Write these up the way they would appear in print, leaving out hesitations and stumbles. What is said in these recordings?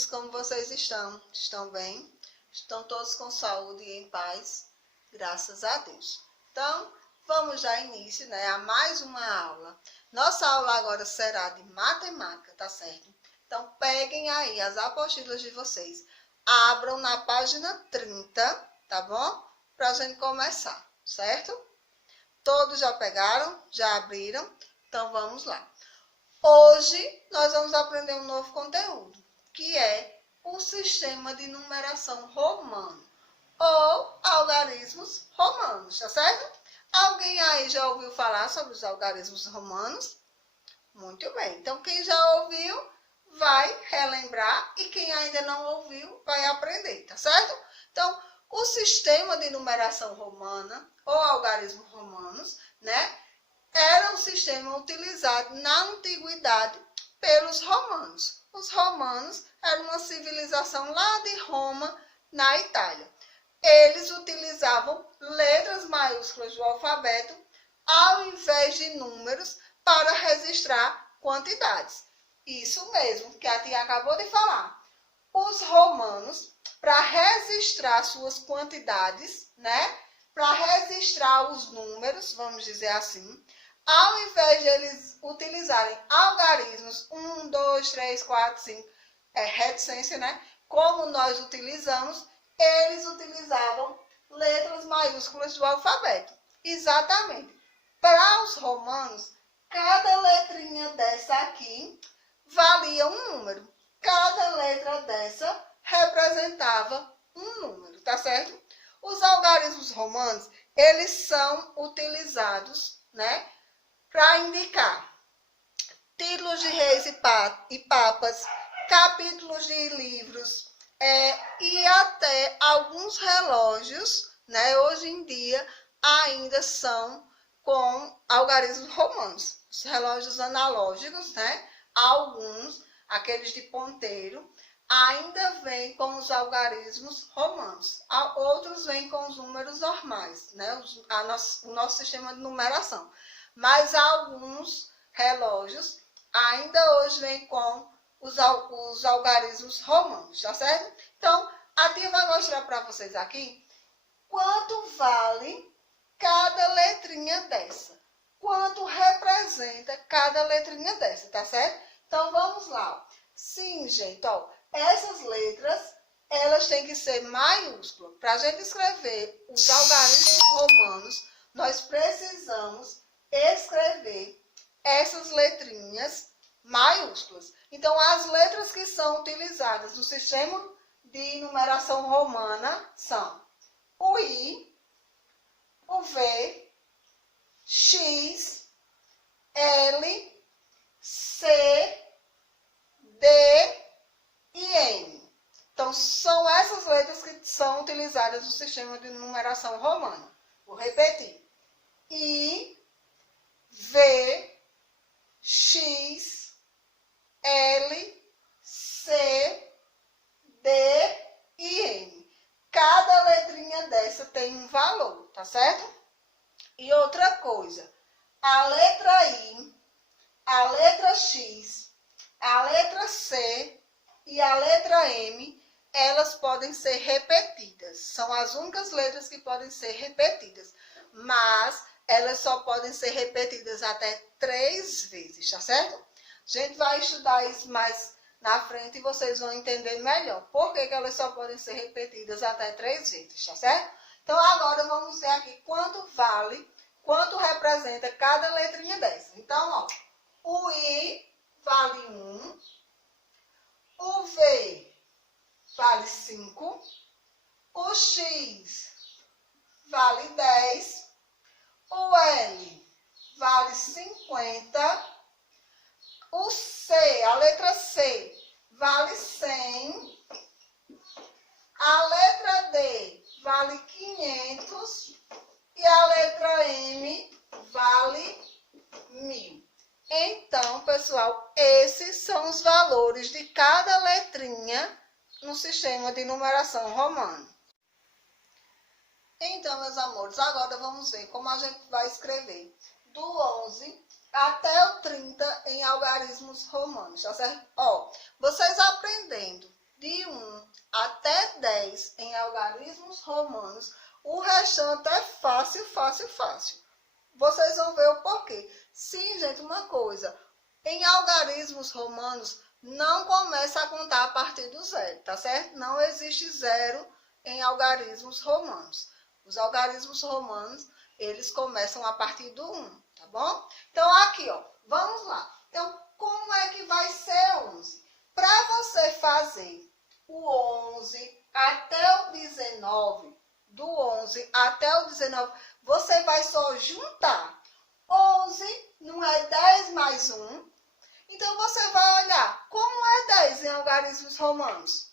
amores, como vocês estão? Estão bem? Estão todos com saúde e em paz? Graças a Deus. Então, vamos dar início, a mais uma aula. Nossa aula agora será de matemática, tá certo? Então, peguem aí as apostilas de vocês. Abram na página 30, tá bom? Pra gente começar, certo? Todos já pegaram? Já abriram? Então, vamos lá. Hoje, nós vamos aprender um novo conteúdo, que é o sistema de numeração romano, ou algarismos romanos, tá certo? Alguém aí já ouviu falar sobre os algarismos romanos? Muito bem. Então, quem já ouviu, vai relembrar, e quem ainda não ouviu, vai aprender, tá certo? Então, o sistema de numeração romana, ou algarismos romanos, era um sistema utilizado na antiguidade pelos romanos. Os romanos eram uma civilização lá de Roma, na Itália. Eles utilizavam letras maiúsculas do alfabeto ao invés de números para registrar quantidades. Isso mesmo que a tia acabou de falar. Os romanos, para registrar suas quantidades, para registrar os números, vamos dizer assim, ao invés de eles utilizarem algarismos 1, 2, 3, 4, 5, reticência, como nós utilizamos, eles utilizavam letras maiúsculas do alfabeto. Exatamente. Para os romanos, cada letrinha dessa aqui valia um número. Cada letra dessa representava um número, tá certo? Os algarismos romanos, eles são utilizados, para indicar títulos de reis e papas, capítulos de livros, e até alguns relógios, hoje em dia, ainda são com algarismos romanos. Os relógios analógicos, alguns, aqueles de ponteiro, ainda vêm com os algarismos romanos. Outros vêm com os números normais, o nosso sistema de numeração. Mas alguns relógios ainda hoje vêm com os algarismos romanos, tá certo? Então, a tia vai mostrar para vocês aqui quanto vale cada letrinha dessa. Quanto representa cada letrinha dessa, tá certo? Então, vamos lá. Sim, gente, essas letras, elas têm que ser maiúsculas. Para a gente escrever os algarismos romanos, nós precisamos escrever essas letrinhas maiúsculas. Então, as letras que são utilizadas no sistema de numeração romana são o I, o V, X, L, C, D e N. Então, são essas letras que são utilizadas no sistema de numeração romana. Vou repetir. I, V, X, L, C, D e N. Cada letrinha dessa tem um valor, tá certo? E outra coisa, a letra I, a letra X, a letra C e a letra M, elas podem ser repetidas. São as únicas letras que podem ser repetidas, mas elas só podem ser repetidas até 3 vezes, tá certo? A gente vai estudar isso mais na frente e vocês vão entender melhor por que elas só podem ser repetidas até 3 vezes, tá certo? Então, agora vamos ver aqui quanto vale, quanto representa cada letrinha dessa. Então, o I vale 1, o V vale 5, o X vale 10, o L vale 50, o C, a letra C, vale 100, a letra D vale 500 e a letra M vale 1000. Então, pessoal, esses são os valores de cada letrinha no sistema de numeração romano. Então, meus amores, agora vamos ver como a gente vai escrever do 11 até o 30 em algarismos romanos, tá certo? Vocês aprendendo de 1 até 10 em algarismos romanos, o restante é fácil, fácil, fácil. Vocês vão ver o porquê. Sim, gente, uma coisa. Em algarismos romanos, não começa a contar a partir do zero, tá certo? Não existe zero em algarismos romanos. Os algarismos romanos, eles começam a partir do 1, tá bom? Então, aqui, ó, vamos lá. Então, como é que vai ser 11? Para você fazer o 11 até o 19, do 11 até o 19, você vai só juntar. 11 não é 10 mais 1. Então, você vai olhar como é 10 em algarismos romanos.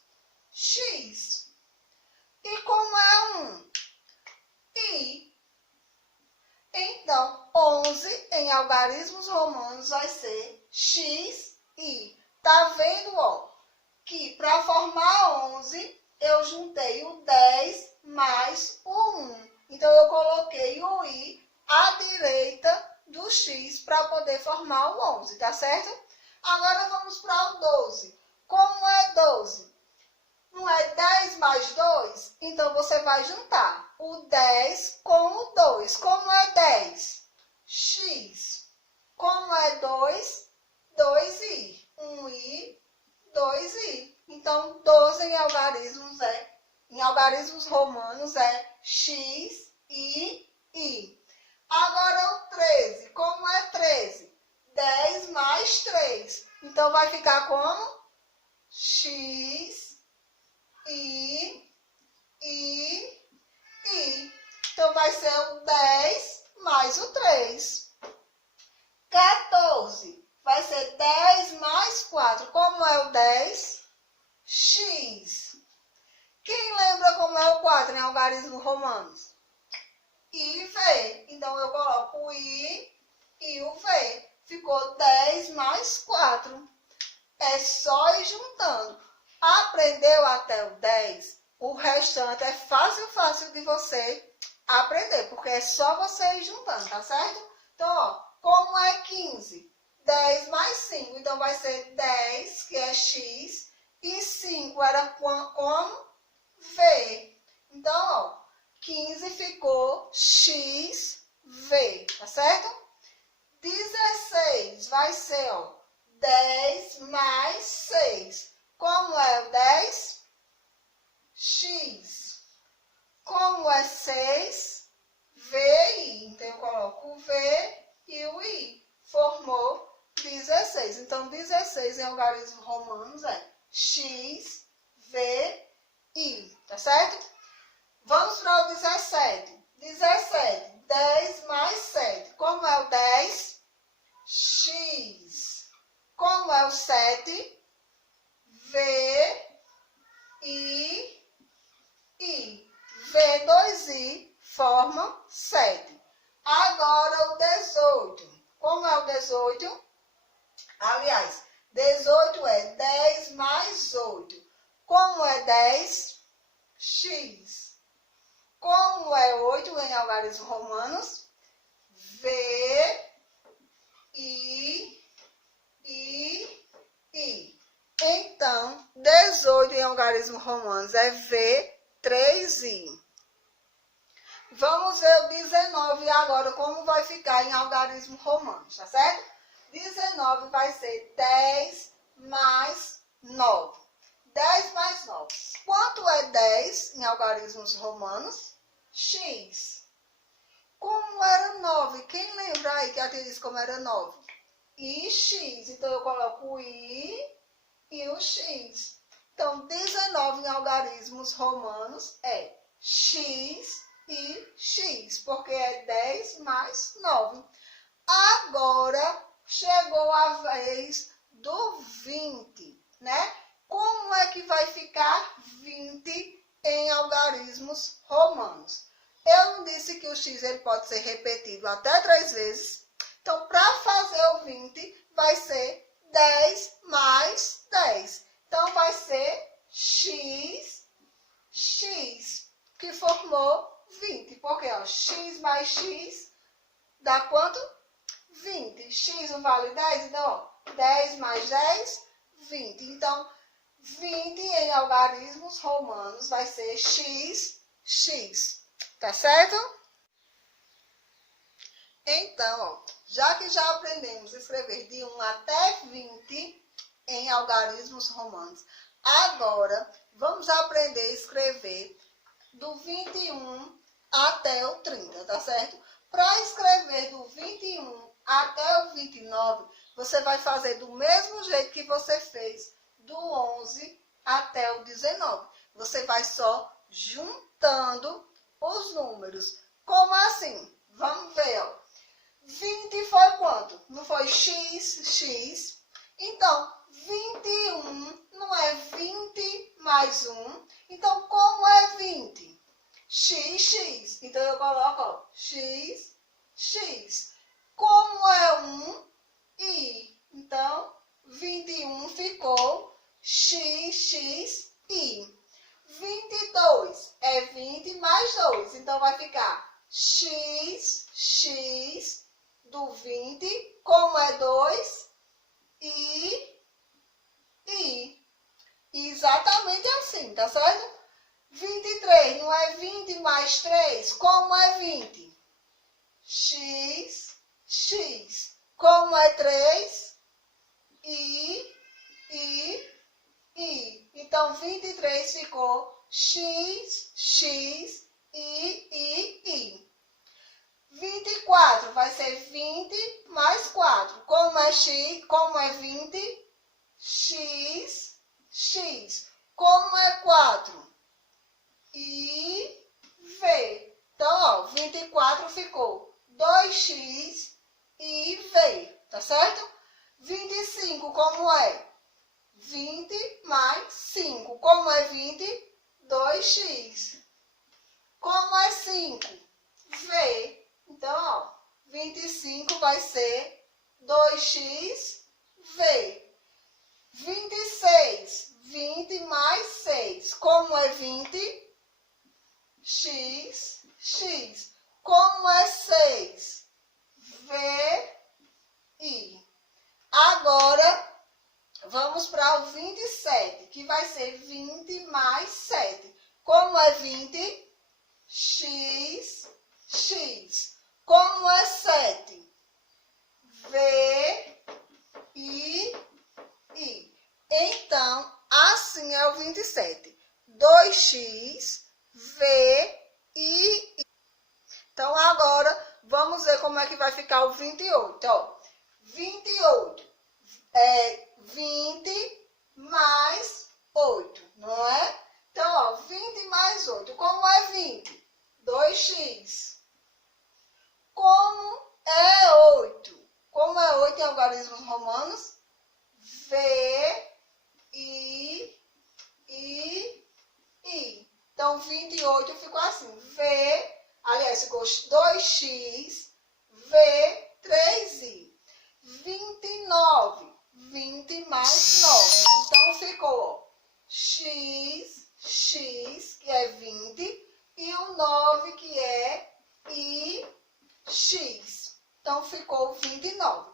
X. E como é 1? I. Então, 11 em algarismos romanos vai ser x, i. Tá vendo, ó? Que para formar 11, eu juntei o 10 mais o 1. Então, eu coloquei o i à direita do x para poder formar o 11, tá certo? Agora, vamos para o 12. Como é 12? Não é 10 mais 2? Então, você vai juntar o 10 com o 2. Como é 10? X. Como é 2? 2i. 1i, 2i. Então, 12 em algarismos romanos é x, i. Agora, o 13. Como é 13? 10 mais 3. Então, vai ficar como? X, I. Então, vai ser o 10 mais o 3. 14. Vai ser 10 mais 4. Como é o 10? X. Quem lembra como é o 4 em algarismos romanos? I, V. Então, eu coloco o I e o V. Ficou 10 mais 4. É só ir juntando. Aprendeu até o 10? O restante é fácil, fácil de você aprender, porque é só você ir juntando, tá certo? Então, ó, como é 15? 10 mais 5, então vai ser 10, que é x, e 5 era como? V. Então, ó, 15 ficou x, V, tá certo? 16 vai ser, ó, 10 mais 6. Como é o 10? X. Como é 6? VI. Então, eu coloco o V e o I. Formou 16. Então, 16 em algarismos romanos é X, V, I. Tá certo? Vamos para o 17. 17. 10 mais 7. Como é o 10? X. Como é o 7? V, I. V2I forma 7. Agora o 18. Como é o 18? Aliás, 18 é 10 mais 8. Como é 10? X. Como é 8 em algarismos romanos? V, I. Então, 18 em algarismos romanos é V3I. Vamos ver o 19 agora, como vai ficar em algarismos romanos, tá certo? 19 vai ser 10 mais 9. 10 mais 9. Quanto é 10 em algarismos romanos? X. Como era 9? Quem lembra aí que a tia disse como era 9? IX. Então, eu coloco o I e o X. Então, 19 em algarismos romanos é X e X, porque é 10 mais 9. Agora, chegou a vez do 20, né? Como é que vai ficar 20 em algarismos romanos? Eu não disse que o X ele pode ser repetido até 3 vezes. Então, para fazer o 20, vai ser 10 mais 10. Então, vai ser X, que formou 20. Porque, ó, X mais X dá quanto? 20. X não vale 10? Então, ó, 10 mais 10, 20. Então, 20 em algarismos romanos vai ser x. Tá certo? Então, ó, já que já aprendemos a escrever de 1 até 20 em algarismos romanos, agora vamos aprender a escrever do 21 até o 30, tá certo? Para escrever do 21 até o 29, você vai fazer do mesmo jeito que você fez do 11 até o 19. Você vai só juntando os números. Como assim? Vamos ver, ó. 20 foi quanto? Não foi x? Então, 21 não é 20 mais 1. Então, como é 20? X. Então, eu coloco, ó, x. Como é 1? I. Então, 21 ficou x, i. 22 é 20 mais 2. Então, vai ficar x do 20. Como é 2? I. Exatamente assim, tá certo? 23 não é 20 mais 3? Como é 20? X. Como é 3? I. Então, 23 ficou x, i. 24 vai ser 20 mais 4. Como é x? Como é 20? X. Como é 4? I, V. Então, ó, 24 ficou 2x e V, tá certo? 25, como é? 20 mais 5. Como é 20? 2x. Como é 5? V. Então, ó, 25 vai ser 2x, V. 26, 20 mais 6. Como é 20? X. Como é 6? VI. Agora, vamos para o 27, que vai ser 20 mais 7. Como é 20? X. Como é 7? VI. Então, assim é o 27. 2x, VI. Então, agora, vamos ver como é que vai ficar o 28. Ó, 28 é 20 mais 8, não é? Então, ó, 20 mais 8. Como é 20? 2x. Como é 8? Como é 8 em algarismos romanos? VI. Então, 28 ficou assim. Aliás, ficou 2x, V, 3i. 29. 20 mais 9. Então, ficou, ó, x, que é 20, e o 9, que é ix. Então, ficou 29.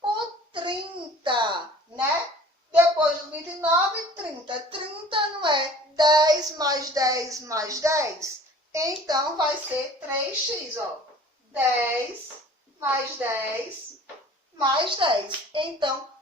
O 30, né? Depois do 29, 30. 30 não é 10 mais 10 mais 10? Então, vai ser 3x, ó. 10 mais 10 mais 10. Então,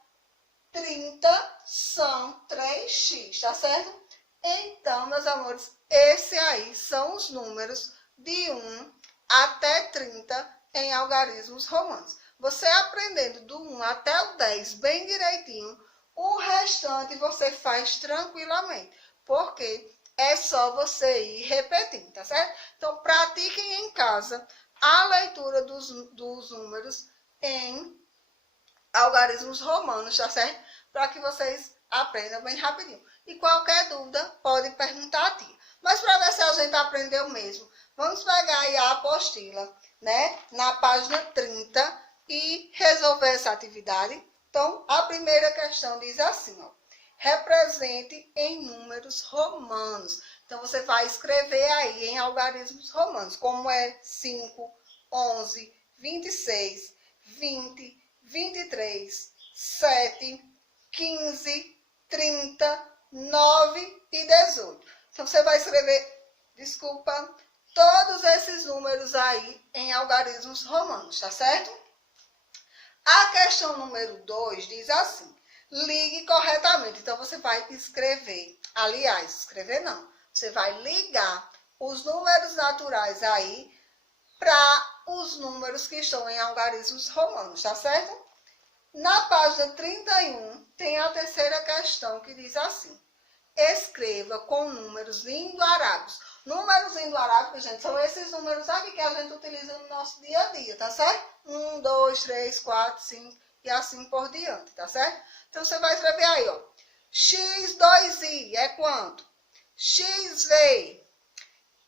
30 são 3x, tá certo? Então, meus amores, esses aí são os números de 1 até 30 em algarismos romanos. Você aprendendo do 1 até o 10 bem direitinho, o restante você faz tranquilamente, porque é só você ir repetindo, tá certo? Então, pratiquem em casa a leitura dos números em algarismos romanos, tá certo? Para que vocês aprendam bem rapidinho. E qualquer dúvida, pode perguntar a tia. Mas para ver se a gente aprendeu mesmo, vamos pegar aí a apostila, né? Na página 30 e resolver essa atividade. Então, a primeira questão diz assim, ó. Represente em números romanos. Então, você vai escrever aí em algarismos romanos, como é 5, 11, 26, 20, 23, 7, 15, 30, 9 e 18. Então, você vai escrever, todos esses números aí em algarismos romanos, tá certo? A questão número 2 diz assim: ligue corretamente. Então, você vai escrever, escrever não, você vai ligar os números naturais aí para os números que estão em algarismos romanos, tá certo? Na página 31, tem a terceira questão que diz assim: escreva com números indo-arábicos. Números indo-arábicos, gente, são esses números aqui que a gente utiliza no nosso dia a dia, tá certo? 1, 2, 3, 4, 5 e assim por diante, tá certo? Então, você vai escrever aí, ó. X2i é quanto? XV,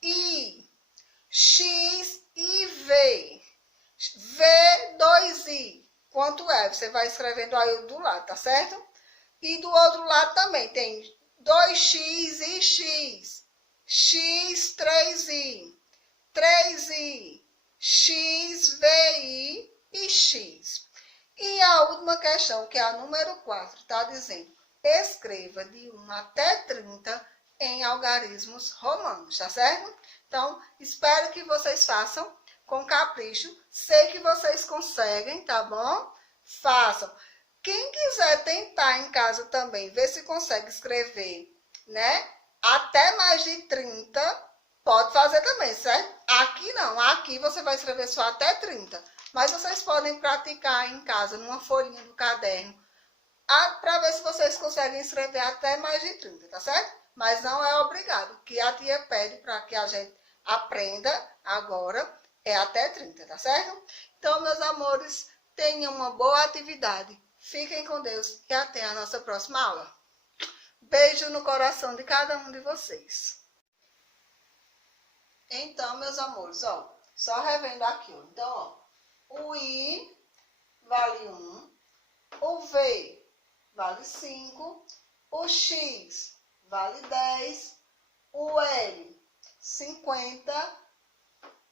I, X e V. V2i, quanto é? Você vai escrevendo aí do lado, tá certo? E do outro lado também tem 2x e x, x3i, 3i, XVI e x. E a última questão, que é a número 4, está dizendo: escreva de 1 até 30 em algarismos romanos, tá certo? Então, espero que vocês façam com capricho. Sei que vocês conseguem, tá bom? Façam. Quem quiser tentar em casa também, ver se consegue escrever, né? Até mais de 30, pode fazer também, certo? Aqui não, aqui você vai escrever só até 30. Mas vocês podem praticar em casa, numa folhinha do caderno, para ver se vocês conseguem escrever até mais de 30, tá certo? Mas não é obrigado. O que a tia pede para que a gente aprenda agora é até 30, tá certo? Então, meus amores, tenham uma boa atividade. Fiquem com Deus e até a nossa próxima aula. Beijo no coração de cada um de vocês. Então, meus amores, ó, só revendo aqui, ó. Então, ó, o I vale 1, o V vale 5, o X vale 10, o L 50,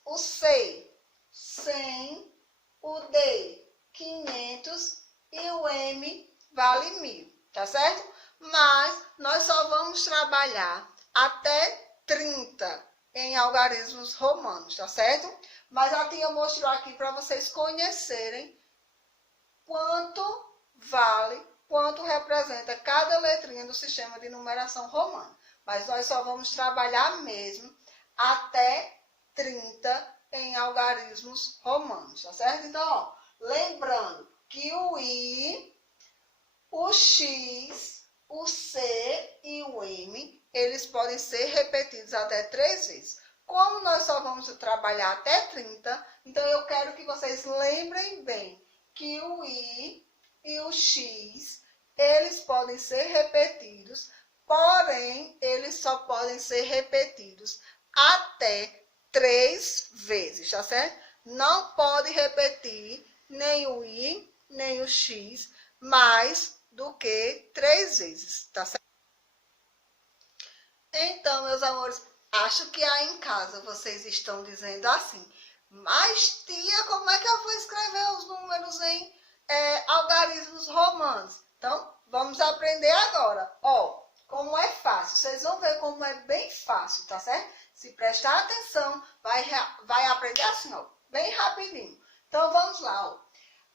o C 100, o D 500 e o M vale 1000, tá certo? Mas nós só vamos trabalhar até 30 em algarismos romanos, tá certo? Mas a tia mostrou aqui para vocês conhecerem quanto vale, quanto representa cada letrinha do sistema de numeração romano. Mas nós só vamos trabalhar mesmo até 30 em algarismos romanos, tá certo? Então, ó, lembrando que o I, o X, o C e o M, eles podem ser repetidos até 3 vezes. Como nós só vamos trabalhar até 30, então eu quero que vocês lembrem bem que o I e o X, eles podem ser repetidos, porém, eles só podem ser repetidos até 3 vezes, tá certo? Não pode repetir nem o I, nem o X, mais do que 3 vezes, tá certo? Então, meus amores, acho que aí em casa vocês estão dizendo assim: mas tia, como é que eu vou escrever os números em algarismos romanos? Então, vamos aprender agora. Ó, como é fácil. Vocês vão ver como é bem fácil, tá certo? Se prestar atenção, vai aprender assim, ó, bem rapidinho. Então, vamos lá, ó.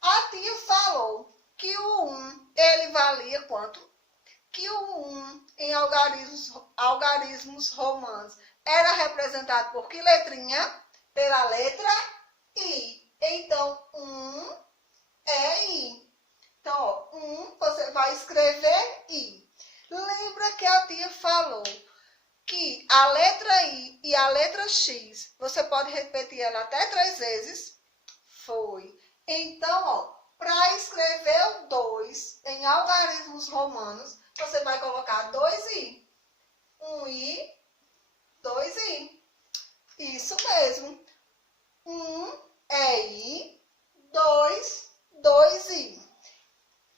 A tia falou que o 1, ele valia quanto? Que o 1 em algarismos romanos era representado por que letrinha? Pela letra I. Então, 1 é I. Então, ó, 1 você vai escrever I. Lembra que a tia falou que a letra I e a letra X, você pode repetir ela até 3 vezes? Foi. Então, ó, para escrever o 2 em algarismos romanos, você vai colocar 2i. 1i, 2i. Isso mesmo. 1 é i, 2, 2i.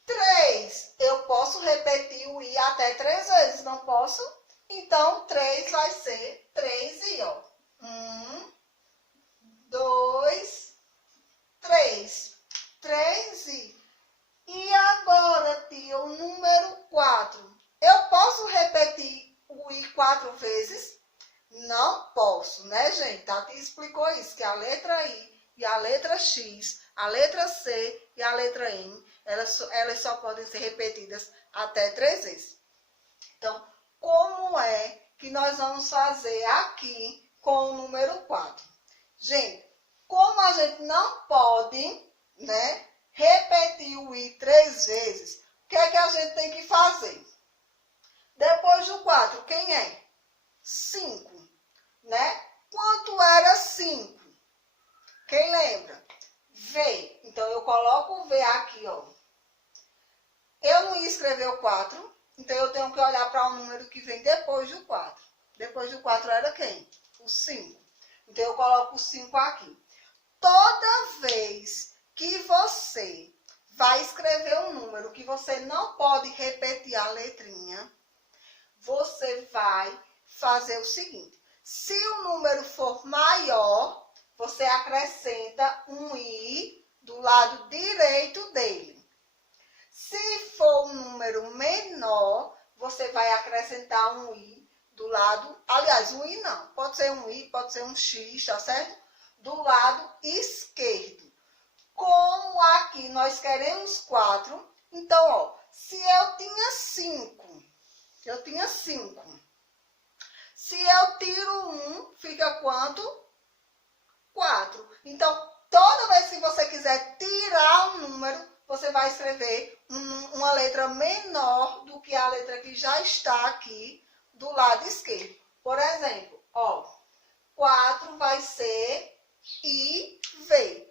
3, eu posso repetir o i até 3 vezes, não posso? Então, 3 vai ser 3i, ó. 1, 2, 3. 3i. E agora, tia, o número 4. Eu posso repetir posso, né, gente? Tati explicou isso, que a letra I e a letra X, a letra C e a letra M, elas só podem ser repetidas até 3 vezes. Então, como é que nós vamos fazer aqui com o número 4? Gente, como a gente não pode, né, repetir o I 3 vezes, o que é que a gente tem que fazer? Depois do 4, quem é? 5, né? Quanto era 5? Quem lembra? V. Então, eu coloco o V aqui, ó. Eu não ia escrever o 4, então eu tenho que olhar para o número que vem depois do 4. Depois do 4 era quem? O 5. Então, eu coloco o 5 aqui. Toda vez que você vai escrever um número que você não pode repetir a letrinha, você vai fazer o seguinte. Se o número for maior, você acrescenta um I do lado direito dele. Se for um número menor, você vai acrescentar um I do lado... Aliás, um I não. Pode ser um I, pode ser um X, tá certo? Do lado esquerdo. Como aqui nós queremos 4, então, ó, se eu tinha 5, se eu tiro 1, fica quanto? 4. Então, toda vez que você quiser tirar um número, você vai escrever uma letra menor do que a letra que já está aqui do lado esquerdo. Por exemplo, ó, 4 vai ser IV.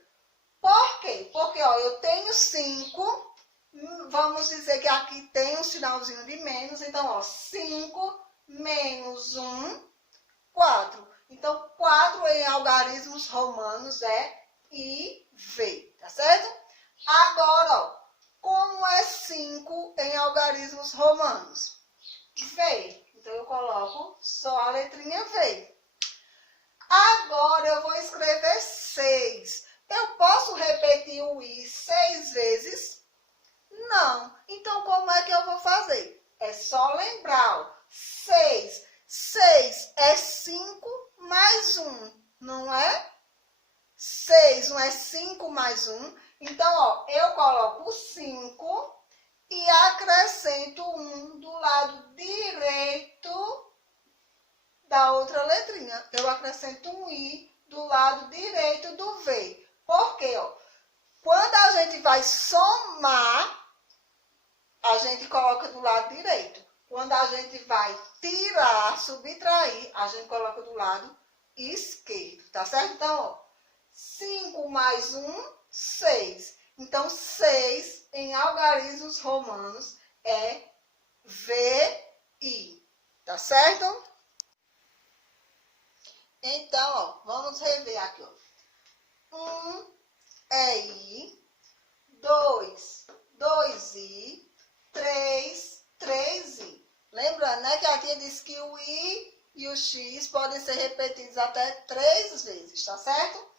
Por quê? Porque, ó, eu tenho 5, vamos dizer que aqui tem um sinalzinho de menos, então, ó, 5 menos 1, 4. Então, 4 em algarismos romanos é IV, tá certo? Agora, ó, como é 5 em algarismos romanos? V. Então, eu coloco só a letrinha V. Agora, eu vou escrever 6. Eu posso repetir o I 6 vezes? Não. Então, como é que eu vou fazer? É só lembrar, ó, 6. 6 é 5 mais 1, não é? 6 não é 5 mais 1. Então, ó, eu coloco 5 e acrescento 1 do lado direito da outra letrinha. Eu acrescento um I do lado direito do V. Por quê? Ó, quando a gente vai somar, a gente coloca do lado direito. Quando a gente vai tirar, subtrair, a gente coloca do lado esquerdo, tá certo? Então, ó, 5 mais 1, 6. Então, 6 em algarismos romanos é VI, tá certo? Então, ó, vamos rever aqui, ó. 1 é I, 2, 2I, 3, 3I. Lembrando, né, que aqui diz que o I e o X podem ser repetidos até 3 vezes, tá certo?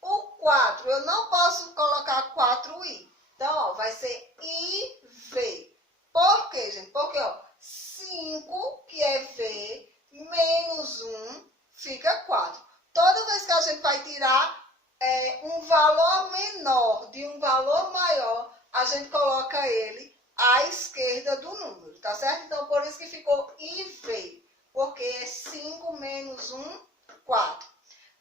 O 4, eu não posso colocar 4I. Então, ó, vai ser IV. Por quê, gente? Porque, ó, 5, que é V, menos 1, fica 4. Toda vez que a gente vai tirar um valor menor de um valor maior, a gente coloca ele à esquerda do número, tá certo? Então, por isso que ficou IV, porque é 5 menos 1, 4.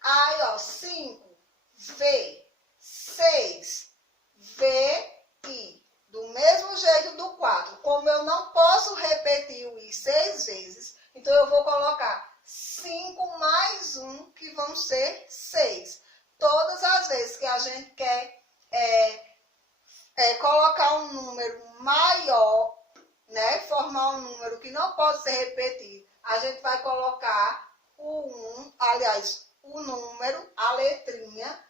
Aí, ó, 5, V, 6, VI. Do mesmo jeito do 4. Como eu não posso repetir o I 6 vezes, então eu vou colocar 5 mais 1, que vão ser 6. Todas as vezes que a gente quer colocar um número maior, né, formar um número que não pode ser repetido, a gente vai colocar o 1, aliás, o número, a letrinha,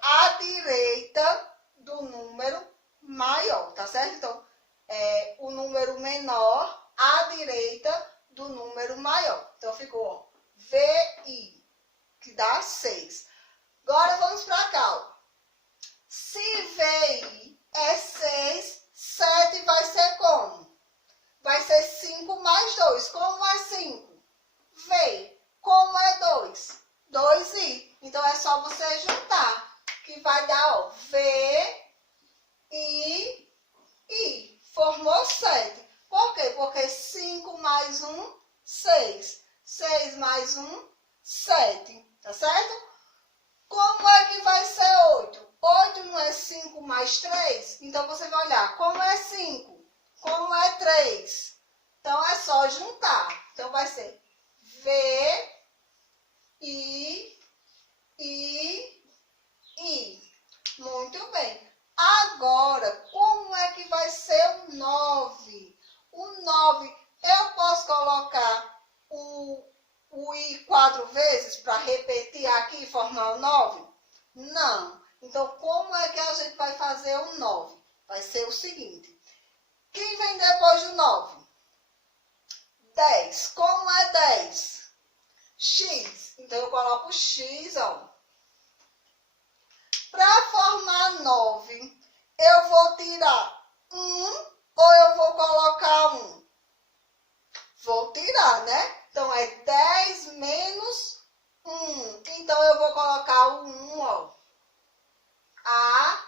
à direita do número maior, tá certo? Então, o número menor à direita do número maior. Então, ficou, ó, VI, que dá 6. Agora, vamos para cá, ó. Se VI é 6, 7 vai ser como? Vai ser 5 mais 2. Como é 5? V. Como é 2? 7, tá certo? Como é que vai ser 8? 8 não é 5 mais 3? Então, você vai olhar, como é 5? Como é 3? Então, é só juntar. Então, vai ser V, I. Muito bem. Agora, como é que vai ser o 9? O 9, eu posso colocar o I 4 vezes para repetir aqui e formar o 9? Não. Então, como é que a gente vai fazer o 9? Vai ser o seguinte. Quem vem depois do 9? 10. Como é 10? X. Então, eu coloco X, ó. Para formar 9, eu vou tirar 1 ou eu vou colocar 1? Vou tirar, né? Então, é 10 menos 1. Então, eu vou colocar o 1, ó, à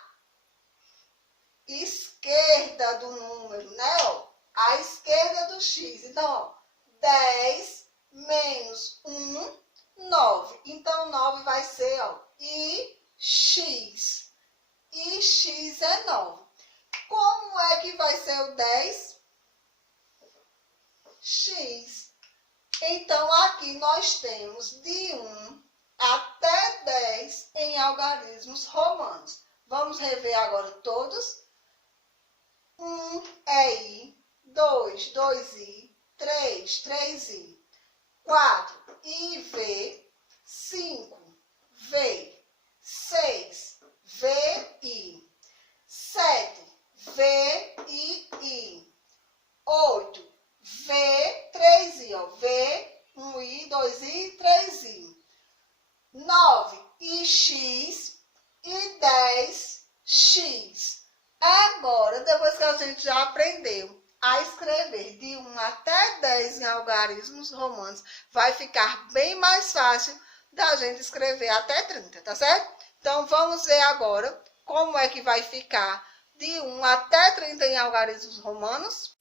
esquerda do número, né? Ó, à esquerda do X. Então, ó, 10 menos 1, 9. Então, 9 vai ser, ó, IX. IX é 9. Como é que vai ser o 10? X. Então, aqui nós temos de 1 até 10 em algarismos romanos. Vamos rever agora todos. 1 é I, 2, 2I, 3, 3I, 4, IV, 5, V, 6, VI, 7, VII, 8, V, 3I, ó, V, 1I, 2I, 3I, 9, IX e 10, X. Agora, depois que a gente já aprendeu a escrever de 1 até 10 em algarismos romanos, vai ficar bem mais fácil da gente escrever até 30, tá certo? Então, vamos ver agora como é que vai ficar de 1 até 30 em algarismos romanos.